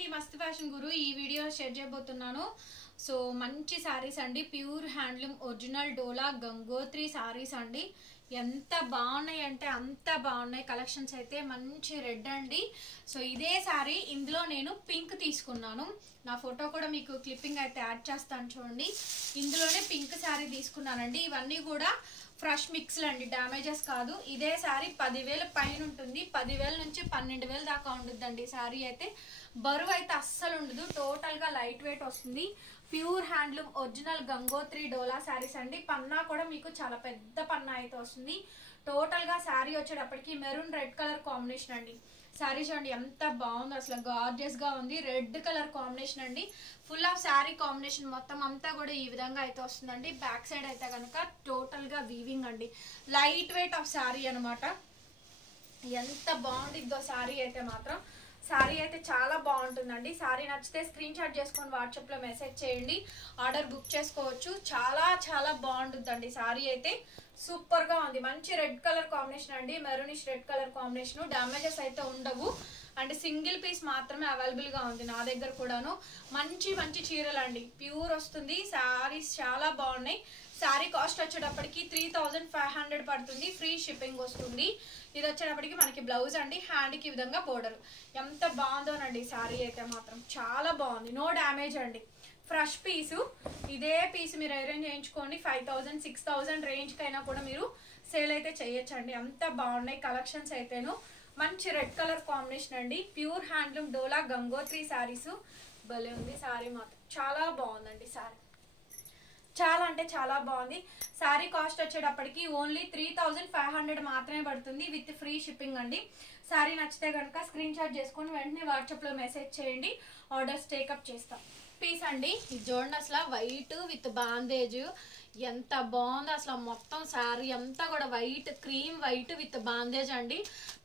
అండి మస్త్ ఫ్యాషన్ గురు ఈ వీడియో షేర్ చేయబోతున్నాను. సో మంచి సారీస్ అండి, ప్యూర్ హ్యాండ్లూమ్ ఒరిజినల్ డోలా గంగోత్రి సారీస్ అండి. ఎంత బాగున్నాయి అంటే అంత బాగున్నాయి. కలెక్షన్స్ అయితే మంచి రెడ్ అండి. సో ఇదే సారీ ఇందులో నేను పింక్ తీసుకున్నాను. నా ఫోటో కూడా మీకు క్లిప్పింగ్ అయితే యాడ్ చేస్తాను చూడండి. ఇందులోనే పింక్ సారీ తీసుకున్నానండి. ఇవన్నీ కూడా ఫ్రెష్ మిక్స్లు అండి, డ్యామేజెస్ కాదు. ఇదే సారీ 10,000 పైన ఉంటుంది. 10,000 నుంచి 12,000 దాకా ఉంటుందండి. సారీ అయితే బరువు అయితే అస్సలు ఉండదు. టోటల్గా లైట్ వెయిట్ వస్తుంది. ప్యూర్ హ్యాండ్లూమ్ ఒరిజినల్ గంగోత్రి డోలా శారీస్ అండి. పన్నా కూడా మీకు చాలా పెద్ద పన్నా అయితే వస్తుంది. టోటల్గా శారీ వచ్చేటప్పటికి మెరూన్ రెడ్ కలర్ కాంబినేషన్ అండి. శారీ చూడండి ఎంత బాగుంది, అసలు గార్జియస్ గా ఉంది. రెడ్ కలర్ కాంబినేషన్ అండి. ఫుల్ ఆఫ్ శారీ కాంబినేషన్ మొత్తం అంతా కూడా ఈ విధంగా అయితే వస్తుందండి. బ్యాక్ సైడ్ అయితే కనుక టోటల్ గా వీవింగ్ అండి. లైట్ వెయిట్ ఆఫ్ శారీ అనమాట. ఎంత బాగుండిద్దో శారీ అయితే మాత్రం. శారీ అయితే చాలా బాగుంటుందండి. శారీ నచ్చితే స్క్రీన్ షాట్ చేసుకొని వాట్సాప్ లో మెసేజ్ చేయండి, ఆర్డర్ బుక్ చేసుకోవచ్చు. చాలా చాలా బాగుంటుందండి. శారీ అయితే సూపర్ గా ఉంది. మంచి రెడ్ కలర్ కాంబినేషన్ అండి, maroonish red colour combination. Damages అయితే ఉండవు అండ్ సింగిల్ పీస్ మాత్రమే అవైలబుల్ గా ఉంది నా దగ్గర కూడాను. మంచి మంచి చీరలు అండి, ప్యూర్ వస్తుంది. శారీస్ చాలా బాగున్నాయి. శారీ కాస్ట్ వచ్చేటప్పటికి 3,500 పడుతుంది. ఫ్రీ షిప్పింగ్ వస్తుంది. ఇది వచ్చేటప్పటికి మనకి బ్లౌజ్ అండి, హ్యాండ్కి ఈ విధంగా బోర్డర్. ఎంత బాగుందోనండి శారీ అయితే మాత్రం చాలా బాగుంది. నో డ్యామేజ్ అండి, ఫ్రెష్ పీసు. ఇదే పీస్ మీరు ఐరన్ చేయించుకోండి 5,000 6,000 రేంజ్ కైనా కూడా మీరు సేల్ అయితే చేయొచ్చండి. అంత బాగున్నాయి కలెక్షన్స్ అయితేను. మంచి రెడ్ కలర్ కాంబినేషన్ అండి. ప్యూర్ హ్యాండ్లూమ్ డోలా గంగోత్రి శారీస్. భలే ఉంది శారీ మాత్రం, చాలా బాగుందండి. శారీ చాలా అంటే చాలా బాగుంది. శారీ కాస్ట్ వచ్చేటప్పటికి ఓన్లీ 3,500 మాత్రమే పడుతుంది విత్ ఫ్రీ షిప్పింగ్ అండి. శారీ నచ్చితే కనుక స్క్రీన్ షాట్ చేసుకొని వెంటనే వాట్సాప్ లో మెసేజ్ చేయండి, ఆర్డర్స్ టేకప్ చేస్తాం. పీస్ అండి ఇది చూడండి, అసలు వైట్ విత్ బాందేజ్ ఎంత బాగుంది. అసలు మొత్తం శారీ అంతా కూడా white, cream white with bandhej అండి.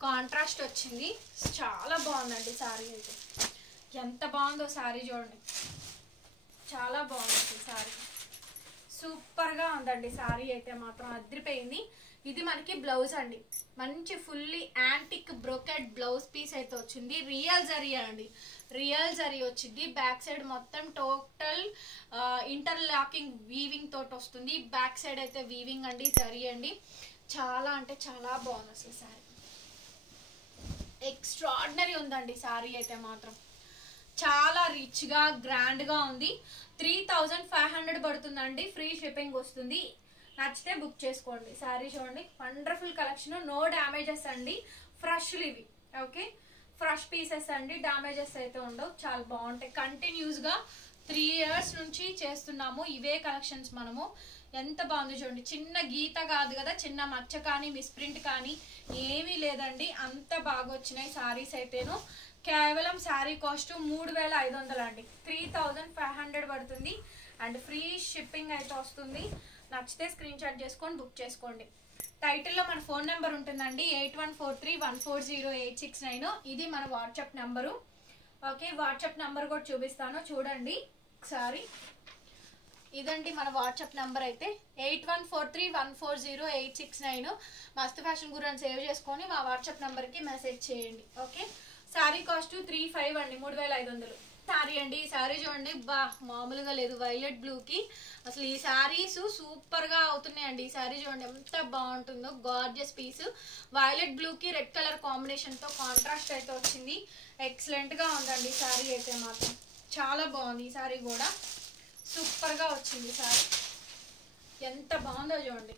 కాంట్రాస్ట్ వచ్చింది. చాలా బాగుందండి శారీ అయితే. ఎంత బాగుందో శారీ చూడండి, చాలా బాగుంది శారీ. సూపర్ గా ఉందండి శారీ అయితే మాత్రం, అదిరిపోయింది. ఇది మనకి బ్లౌజ్ అండి. మంచి fully antique brocade blouse piece అయితే వచ్చింది. రియల్ జరీ అండి, రియల్ జరీ వచ్చింది. బ్యాక్ సైడ్ మొత్తం టోటల్ ఇంటర్లాకింగ్ వీవింగ్ తోటి వస్తుంది. బ్యాక్ సైడ్ అయితే వీవింగ్ అండి, జరీ అండి. చాలా అంటే చాలా బాగుంది అసలు శారీ. ఎక్స్ట్రాడినరీ ఉందండి శారీ అయితే మాత్రం. చాలా రిచ్ గా గ్రాండ్ గా ఉంది. 3,500 పడుతుందండి. ఫ్రీ షిప్పింగ్ వస్తుంది. నచ్చితే బుక్ చేసుకోండి. శారీ చూడండి, వండర్ఫుల్ కలెక్షన్. నో డ్యామేజెస్ అండి, ఫ్రెష్ ఇవి. ఓకే, ఫ్రెష్ పీసెస్ అండి, డ్యామేజెస్ అయితే ఉండవు. చాలా బాగుంటాయి. కంటిన్యూస్ గా 3 years నుంచి చేస్తున్నాము ఇవే కలెక్షన్స్ మనము. ఎంత బాగుంది చూడండి. చిన్న గీత కాదు కదా, చిన్న మచ్చ కానీ మిస్ప్రింట్ కానీ ఏమీ లేదండి. అంత బాగా వచ్చినాయి శారీస్ అయితేను. కేవలం శారీ కాస్ట్ 3,500 అండి. 3,500 పడుతుంది అండ్ ఫ్రీ షిప్పింగ్ అయితే వస్తుంది. నచ్చితే స్క్రీన్ షాట్ చేసుకొని బుక్ చేసుకోండి. టైటిల్లో మన ఫోన్ నెంబర్ ఉంటుందండి, 8143140869. ఇది మన WhatsApp number. Okay, WhatsApp number కూడా చూపిస్తాను చూడండి ఒకసారి. ఇదండి మన వాట్సాప్ నెంబర్ అయితే 8143140869. మస్త్ ఫ్యాషన్ గురు అని సేవ్ చేసుకొని మా వాట్సాప్ నెంబర్కి మెసేజ్ చేయండి. ఓకే, శారీ కాస్ట్ 3,500 అండి, 3,500 శారీ అండి. ఈ శారీ చూడండి, బా మామూలుగా లేదు. వైలెట్ బ్లూ కి అసలు ఈ శారీస్ సూపర్ గా అవుతున్నాయండి. ఈ శారీ చూడండి ఎంత బాగుంటుందో, గార్జియస్ పీస్. వైలెట్ బ్లూ కి రెడ్ కలర్ కాంబినేషన్ తో కాంట్రాస్ట్ అయితే వచ్చింది. ఎక్సలెంట్ గా ఉందండి ఈ శారీ అయితే మాత్రం. చాలా బాగుంది ఈ శారీ కూడా, సూపర్ గా వచ్చింది శారీ. ఎంత బాగుందో చూడండి,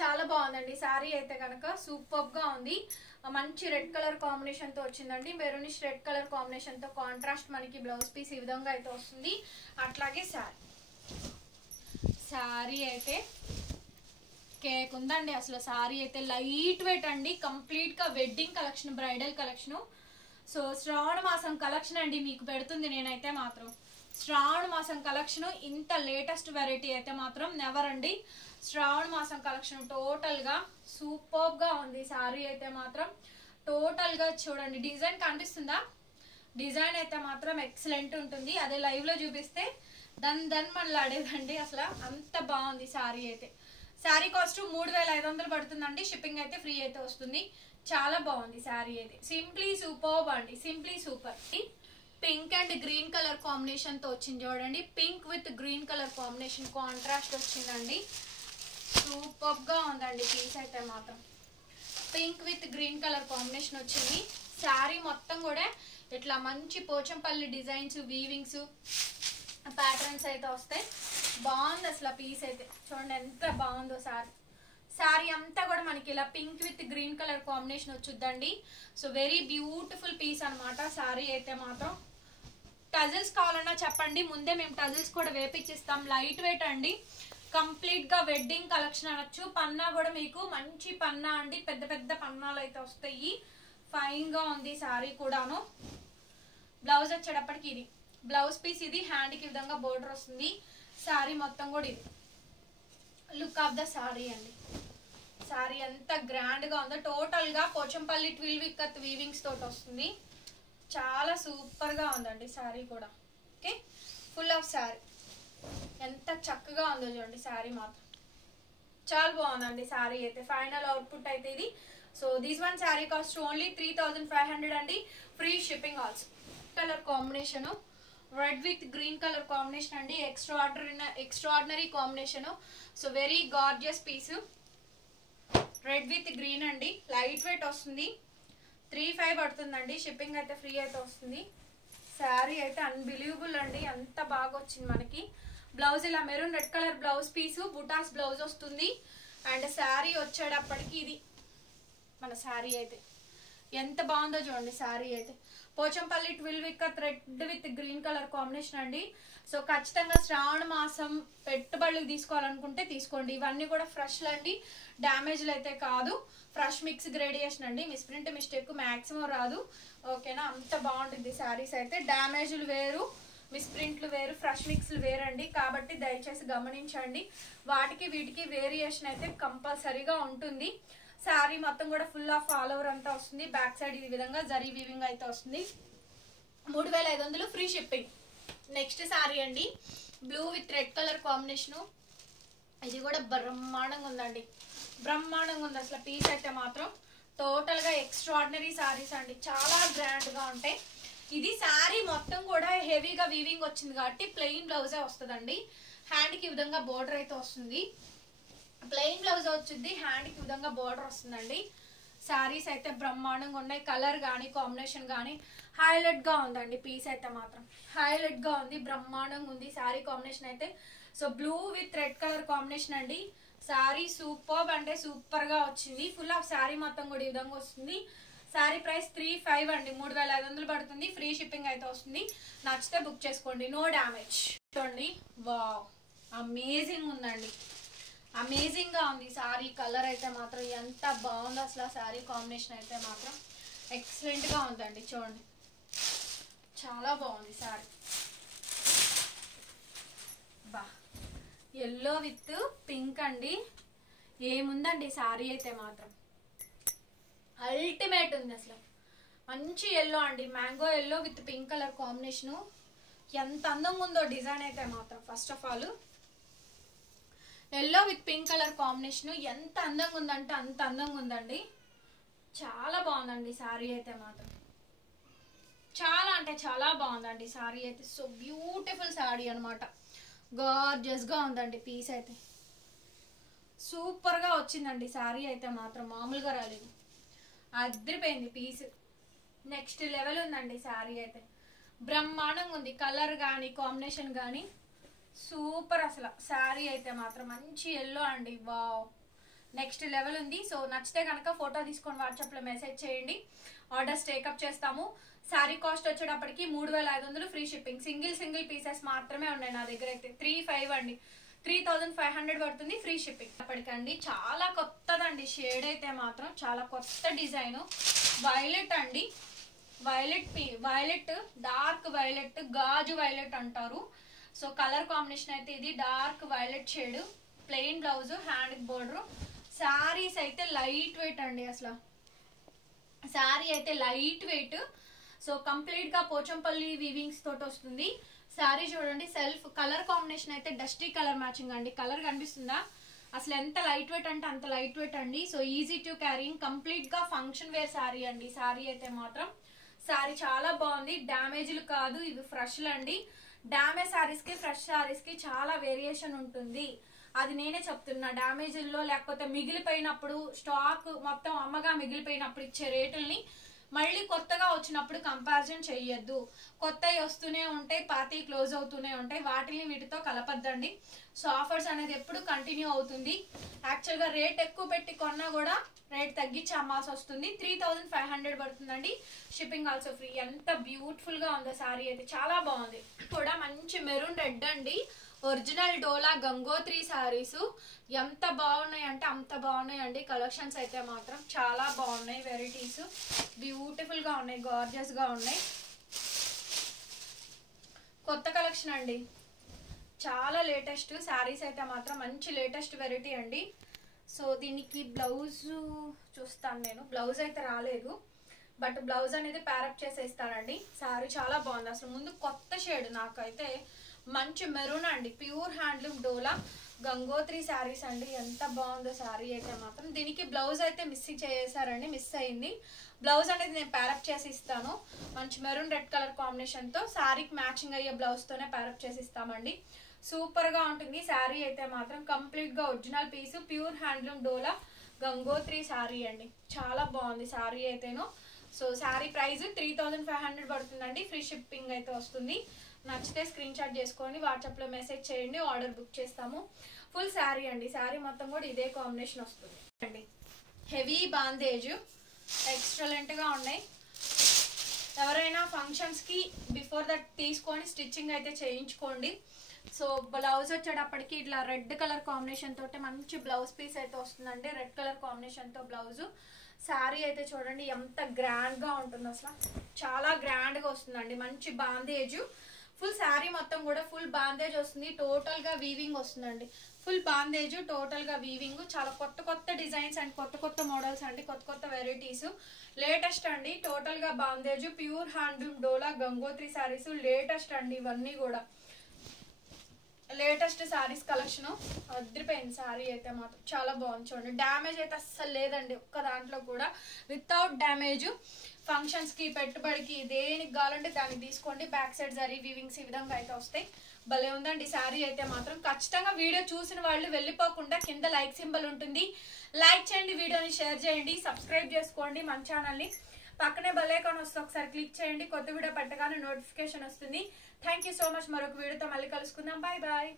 చాలా బాగుందండి శారీ అయితే కనుక. సూపర్ గా ఉంది. మంచి రెడ్ కలర్ కాంబినేషన్ తో వచ్చిందండి. మెరూనిష్ రెడ్ కలర్ కాంబినేషన్ తో కాంట్రాస్ట్ మనకి బ్లౌజ్ పీస్ ఈ విధంగా అయితే వస్తుంది. అట్లాగే శారీ అయితే కేక్ ఉందండి అసలు. శారీ అయితే లైట్ వెయిట్ అండి, కంప్లీట్ గా wedding collection, bridal collection. So Shravana మాసం కలెక్షన్ అండి మీకు పెడుతుంది నేనైతే మాత్రం. శ్రావణ మాసం కలెక్షన్ ఇంత లేటెస్ట్ వెరైటీ అయితే మాత్రం నెవర్ అండి. శ్రావణ మాసం కలెక్షన్ టోటల్ గా సూపర్ గా ఉంది. శారీ అయితే మాత్రం టోటల్ గా చూడండి, డిజైన్ కనిపిస్తుందా? డిజైన్ అయితే మాత్రం ఎక్సలెంట్ ఉంటుంది. అదే లైవ్ లో చూపిస్తే దన్ మనలాడేదండి అసలు. అంత బాగుంది శారీ అయితే. శారీ కాస్ట్ 3,500 పడుతుందండి. షిప్పింగ్ అయితే ఫ్రీ అయితే వస్తుంది. చాలా బాగుంది శారీ అయితే. సింప్లీ సూపర్ అండి, simply super. Pink and green colour combination తో వచ్చింది చూడండి. Pink with green colour combination contrast వచ్చిందండి. సూపర్ గా ఉందండి పీస్ అయితే మాత్రం. Pink with green colour combination వచ్చింది. శారీ మొత్తం కూడా ఇట్లా మంచి పోచంపల్లి డిజైన్స్, వీవింగ్స్, ప్యాటర్న్స్ అయితే వస్తాయి. బాగుంది అసలు పీస్ అయితే. చూడండి ఎంత బాగుందో శారీ. శారీ అంతా కూడా మనకి ఇలా pink with green colour combination వచ్చుద్దండి. సో వెరీ బ్యూటిఫుల్ పీస్ అనమాట శారీ అయితే మాత్రం. టజిల్స్ కావాలన్నా చెప్పండి, ముందే మేము టజిల్స్ కూడా వేపించిస్తాం. లైట్ వెయిట్ అండి, కంప్లీట్ గా వెడ్డింగ్ కలెక్షన్ అనొచ్చు. పన్నా కూడా మీకు మంచి పన్నా అండి, పెద్ద పెద్ద పన్నాలు అయితే వస్తాయి. ఫైన్ గా ఉంది శారీ కూడాను. బ్లౌజ్ వచ్చేటప్పటికి ఇది బ్లౌజ్ పీస్, ఇది హ్యాండ్ కి విధంగా బోర్డర్ వస్తుంది. శారీ మొత్తం కూడా ఇది లుక్ ఆఫ్ ద శారీ అండి. శారీ ఎంత గ్రాండ్ గా ఉందో. టోటల్ గా పోచంపల్లి 12 విక్కత్ వీవింగ్స్ తోటి వస్తుంది. చాలా సూపర్ గా ఉందండి శారీ కూడా. ఓకే, ఫుల్ ఆఫ్ శారీ ఎంత చక్కగా ఉందో చూడండి. శారీ మాత్రం చాలా బాగుందండి శారీ అయితే. ఫైనల్ అవుట్పుట్ అయితే ఇది. So this one sari cost only 3500 అండి, free shipping also. Colour combination red with green colour combination అండి. Extraordinary combination. So very gorgeous piece. Red with green అండి, లైట్ వెయిట్ వస్తుంది. 35 పడుతుందండి, షిప్పింగ్ అయితే ఫ్రీ అయితే వస్తుంది. శారీ అయితే అన్బిలీవబుల్ అండి, అంత బాగా వచ్చింది మనకి. బ్లౌజ్ ఇలా maroon red colour blouse piece, బుటాస్ బ్లౌజ్ వస్తుంది. అండ్ శారీ వచ్చేటప్పటికి ఇది మన శారీ అయితే ఎంత బాగుందో చూడండి. శారీ అయితే Pochampally 12 ikkat red with green colour combination అండి. సో ఖచ్చితంగా శ్రావణ మాసం పెట్టుబడులకు తీసుకోవాలనుకుంటే తీసుకోండి. ఇవన్నీ కూడా ఫ్రెష్ అండి, డ్యామేజ్లు అయితే కాదు. ఫ్రెష్ మిక్స్ గ్రేడియేషన్ అండి, మిస్ప్రింట్ మిస్టేక్ మ్యాక్సిమం రాదు. ఓకేనా, అంత బాగుంటుంది శారీస్ అయితే. డ్యామేజ్లు వేరు, మిస్ప్రింట్లు వేరు, ఫ్రెష్ మిక్స్లు వేరండి. కాబట్టి దయచేసి గమనించండి. వాటికి వీటికి వేరియేషన్ అయితే కంపల్సరీగా ఉంటుంది. శారీ మొత్తం కూడా ఫుల్ ఆఫ్ ఆల్ ఓవర్ అంతా వస్తుంది. బ్యాక్ సైడ్ ఈ విధంగా జరీ వీవింగ్ అయితే వస్తుంది. 3500 ఫ్రీ షిప్పింగ్. నెక్స్ట్ శారీ అండి, blue with red colour combination. ఇది కూడా బ్రహ్మాండంగా ఉందండి, బ్రహ్మాండంగా ఉంది అసలు పీస్ అయితే మాత్రం. టోటల్ గా ఎక్స్ట్రాడినరీ శారీస్ అండి, చాలా గ్రాండ్ గా ఉంటాయి. ఇది శారీ మొత్తం కూడా హెవీగా వీవింగ్ వచ్చింది కాబట్టి ప్లెయిన్ బ్లౌజే వస్తుందండి. హ్యాండ్ కి విధంగా బోర్డర్ అయితే వస్తుంది. ప్లెయిన్ బ్లౌజ్ వచ్చింది, హ్యాండ్ కి విధంగా బోర్డర్ వస్తుందండి. శారీస్ అయితే బ్రహ్మాండంగా ఉన్నాయి. కలర్ కానీ కాంబినేషన్ కానీ హైలైట్ గా ఉందండి. పీస్ అయితే మాత్రం హైలైట్ గా ఉంది, బ్రహ్మాండంగా ఉంది శారీ కాంబినేషన్ అయితే. So blue with red colour combination అండి. శారీ సూపర్ అంటే సూపర్ గా వచ్చింది. ఫుల్ ఆఫ్ శారీ మొత్తం కూడా ఈ విధంగా వస్తుంది. శారీ ప్రైస్ 35 అండి, 3500 పడుతుంది. ఫ్రీ షిప్పింగ్ అయితే వస్తుంది. నచ్చితే బుక్ చేసుకోండి, నో డ్యామేజ్. చూడండి, వావ్ అమేజింగ్ ఉందండి, అమేజింగ్ గా ఉంది శారీ. కలర్ అయితే మాత్రం ఎంత బాగుందో అసలు. శారీ కాంబినేషన్ అయితే మాత్రం ఎక్సలెంట్ గా ఉందండి. చూడండి, చాలా బాగుంది శారీ. బా, ఎల్లో విత్ పింక్ అండి, ఏముందండి శారీ అయితే మాత్రం అల్టిమేట్ ఉంది అసలు. మంచి ఎల్లో అండి, mango yellow with pink colour combination. ఎంత అందంగా ఉందో డిజైన్ అయితే మాత్రం. First of all yellow with pink colour combination ఎంత అందంగా ఉందంటే అంత అందంగా ఉందండి. చాలా బాగుందండి శారీ అయితే మాత్రం. చాలా అంటే చాలా బాగుందండి శారీ అయితే. సో బ్యూటిఫుల్ శారీ అనమాట, గార్జియస్ గా ఉందండి. పీస్ అయితే సూపర్ గా వచ్చిందండి శారీ అయితే మాత్రం, మామూలుగా రాలేదు, అదిరిపోయింది పీస్. నెక్స్ట్ లెవెల్ ఉందండి శారీ అయితే, బ్రహ్మాండంగా ఉంది. కలర్ కానీ కాంబినేషన్ కానీ సూపర్ అసలు. శారీ అయితే మాత్రం మంచి ఎల్లో అండి, వావ్ నెక్స్ట్ లెవెల్ ఉంది. సో నచ్చితే కనుక ఫోటో తీసుకొని వాట్సాప్లో మెసేజ్ చేయండి, ఆర్డర్స్ టేకప్ చేస్తాము. శారీ కాస్ట్ వచ్చేటప్పటికి 3500 ఫ్రీ షిప్పింగ్. సింగిల్ పీసెస్ మాత్రమే ఉన్నాయి నా దగ్గర అయితే. 35 అండి, 3500 పడుతుంది, ఫ్రీ షిప్పింగ్. అప్పటికండి చాలా కొత్తదండి షేడ్ అయితే మాత్రం, చాలా కొత్త డిజైన్. వైలెట్ అండి, వైలెట్ డార్క్ వైలెట్, గాజు వైలెట్ అంటారు. సో కలర్ కాంబినేషన్ అయితే ఇది dark violet shade. Plain blouse, hand border. Saris అయితే లైట్ వెయిట్ అండి అసలు. శారీ అయితే లైట్ వెయిట్. సో కంప్లీట్ గా పోచంపల్లి వీవింగ్స్ తోటి వస్తుంది. శారీ చూడండి, సెల్ఫ్ కలర్ కాంబినేషన్ అయితే డస్టీ కలర్ మ్యాచింగ్ అండి. కలర్ కనిపిస్తుందా? అసలు ఎంత లైట్ వెయిట్ అంటే అంత లైట్ వెయిట్ అండి. So easy to carrying, complete గా ఫంక్షన్ వేర్ శారీ అండి. శారీ అయితే మాత్రం శారీ చాలా బాగుంది. డ్యామేజ్లు కాదు, ఇవి ఫ్రెష్లు అండి. డ్యామేజ్ శారీస్ కి ఫ్రెష్ శారీస్ కి చాలా వేరియేషన్ ఉంటుంది, అది నేనే చెప్తున్నా. డ్యామేజ్ల్లో లేకపోతే మిగిలిపోయినప్పుడు స్టాక్ మొత్తం అమ్మగా మిగిలిపోయినప్పుడు ఇచ్చే రేటుల్ని మళ్ళీ కొత్తగా వచ్చినప్పుడు కంపారిజన్ చెయ్యొద్దు. కొత్తవి వస్తూనే ఉంటాయి, పాతవి క్లోజ్ అవుతూనే ఉంటాయి, వాటిని వీటితో కలపద్దండి. సో ఆఫర్స్ అనేది ఎప్పుడు కంటిన్యూ అవుతుంది. యాక్చువల్గా రేట్ ఎక్కువ పెట్టి కొన్నా కూడా రేట్ తగ్గించి అమ్మాల్సి వస్తుంది. 3500 పడుతుందండి, షిప్పింగ్ ఆల్సో ఫ్రీ. ఎంత బ్యూటిఫుల్ గా ఉందో శారీ అయితే, చాలా బాగుంది. కూడా మంచి మెరూన్ రెడ్ అండి, ఒరిజినల్ డోలా గంగోత్రి శారీస్. ఎంత బాగున్నాయి అంటే అంత బాగున్నాయి అండి. కలెక్షన్స్ అయితే మాత్రం చాలా బాగున్నాయి, వెరైటీస్ బ్యూటిఫుల్ గా ఉన్నాయి, గార్జియస్ గా ఉన్నాయి. కొత్త కలెక్షన్ అండి, చాలా లేటెస్ట్ శారీస్ అయితే మాత్రం మంచి లేటెస్ట్ వెరైటీ అండి. సో దీనికి బ్లౌజ్ చూస్తాను నేను, బ్లౌజ్ అయితే రాలేదు, బట్ బ్లౌజ్ అనేది ప్యారప్ చేసేస్తానండి. శారీ చాలా బాగుంది. అసలు ముందు కొత్త షేడ్, నాకైతే మంచి మెరూన్ అండి, ప్యూర్ హ్యాండ్లూమ్ డోలా గంగోత్రి శారీస్ అండి. ఎంత బాగుందో శారీ అయితే మాత్రం. దీనికి బ్లౌజ్ అయితే మిస్ చేసేసారండి, మిస్ అయింది. బ్లౌజ్ అనేది నేను ప్యారప్ చేసి ఇస్తాను, మంచి మెరూన్ రెడ్ కలర్ కాంబినేషన్ తో శారీకి మ్యాచింగ్ అయ్యే బ్లౌజ్ తోనే ప్యారప్ చేసి ఇస్తామండి. సూపర్ గా ఉంటుంది శారీ అయితే మాత్రం. కంప్లీట్ గా ఒరిజినల్ పీస్, ప్యూర్ హ్యాండ్లూమ్ డోలా గంగోత్రి శారీ అండి. చాలా బాగుంది శారీ అయితేను. సో శారీ ప్రైస్ 3500 పడుతుందండి, ఫ్రీ షిప్పింగ్ అయితే వస్తుంది. నచ్చితే స్క్రీన్ షాట్ చేసుకొని వాట్సాప్ లో మెసేజ్ చేయండి, ఆర్డర్ బుక్ చేస్తాము. ఫుల్ శారీ అండి, శారీ మొత్తం కూడా ఇదే కాంబినేషన్ వస్తుంది అండి. హెవీ బాందేజ్, ఎక్సలెంట్ గా ఉన్నాయి. ఎవరైనా ఫంక్షన్స్ కి బిఫోర్ దట్ తీసుకొని స్టిచ్చింగ్ అయితే చేయించుకోండి. సో బ్లౌజ్ వచ్చేటప్పటికి ఇట్లా రెడ్ కలర్ కాంబినేషన్ తోటి మంచి బ్లౌజ్ పీస్ అయితే వస్తుందండి, రెడ్ కలర్ కాంబినేషన్ తో బ్లౌజ్. శారీ అయితే చూడండి ఎంత గ్రాండ్ గా ఉంటుంది, అసలు చాలా గ్రాండ్ గా వస్తుందండి. మంచి బాందేజ్, ఫుల్ శారీ మొత్తం కూడా ఫుల్ బాందేజ్ వస్తుంది. టోటల్ గా వీవింగ్ వస్తుందండి, ఫుల్ బాందేజ్, టోటల్ గా వీవింగ్. చాలా కొత్త కొత్త డిజైన్స్ అండ్ కొత్త కొత్త మోడల్స్ అండి, కొత్త కొత్త వెరైటీస్, లేటెస్ట్ అండి. టోటల్ గా బాందేజ్, ప్యూర్ హ్యాండ్లూమ్ డోలా గంగోత్రి శారీస్ లేటెస్ట్ అండి. ఇవన్నీ కూడా లేటెస్ట్ శారీస్ కలెక్షన్. అదిరిపోయింది శారీ అయితే మాత్రం, చాలా బాగుంది. చూడండి డ్యామేజ్ అయితే అస్సలు లేదండి ఒక్క దాంట్లో కూడా, వితౌట్ డ్యామేజ్. ఫంక్షన్స్ కి, పెట్టుబడికి, దేనికి కావాలంటే దానికి తీసుకోండి. బ్యాక్ సైడ్ జరీ వీవింగ్స్ ఈ విధంగా అయితే వస్తాయి. భలే ఉందండి శారీ అయితే మాత్రం. ఖచ్చితంగా వీడియో చూసిన వాళ్ళు వెళ్ళిపోకుండా కింద లైక్ సింబల్ ఉంటుంది, లైక్ చేయండి, వీడియోని షేర్ చేయండి, సబ్స్క్రైబ్ చేసుకోండి మన ఛానల్ని. పక్కనే బెల్ ఐకాన్ వస్తే ఒకసారి క్లిక్ చేయండి, కొత్త వీడియో పెట్టగానే నోటిఫికేషన్ వస్తుంది. Thank you so much. మరొక వీడియోతో మళ్ళీ కలుసుకుందాం. Bye bye.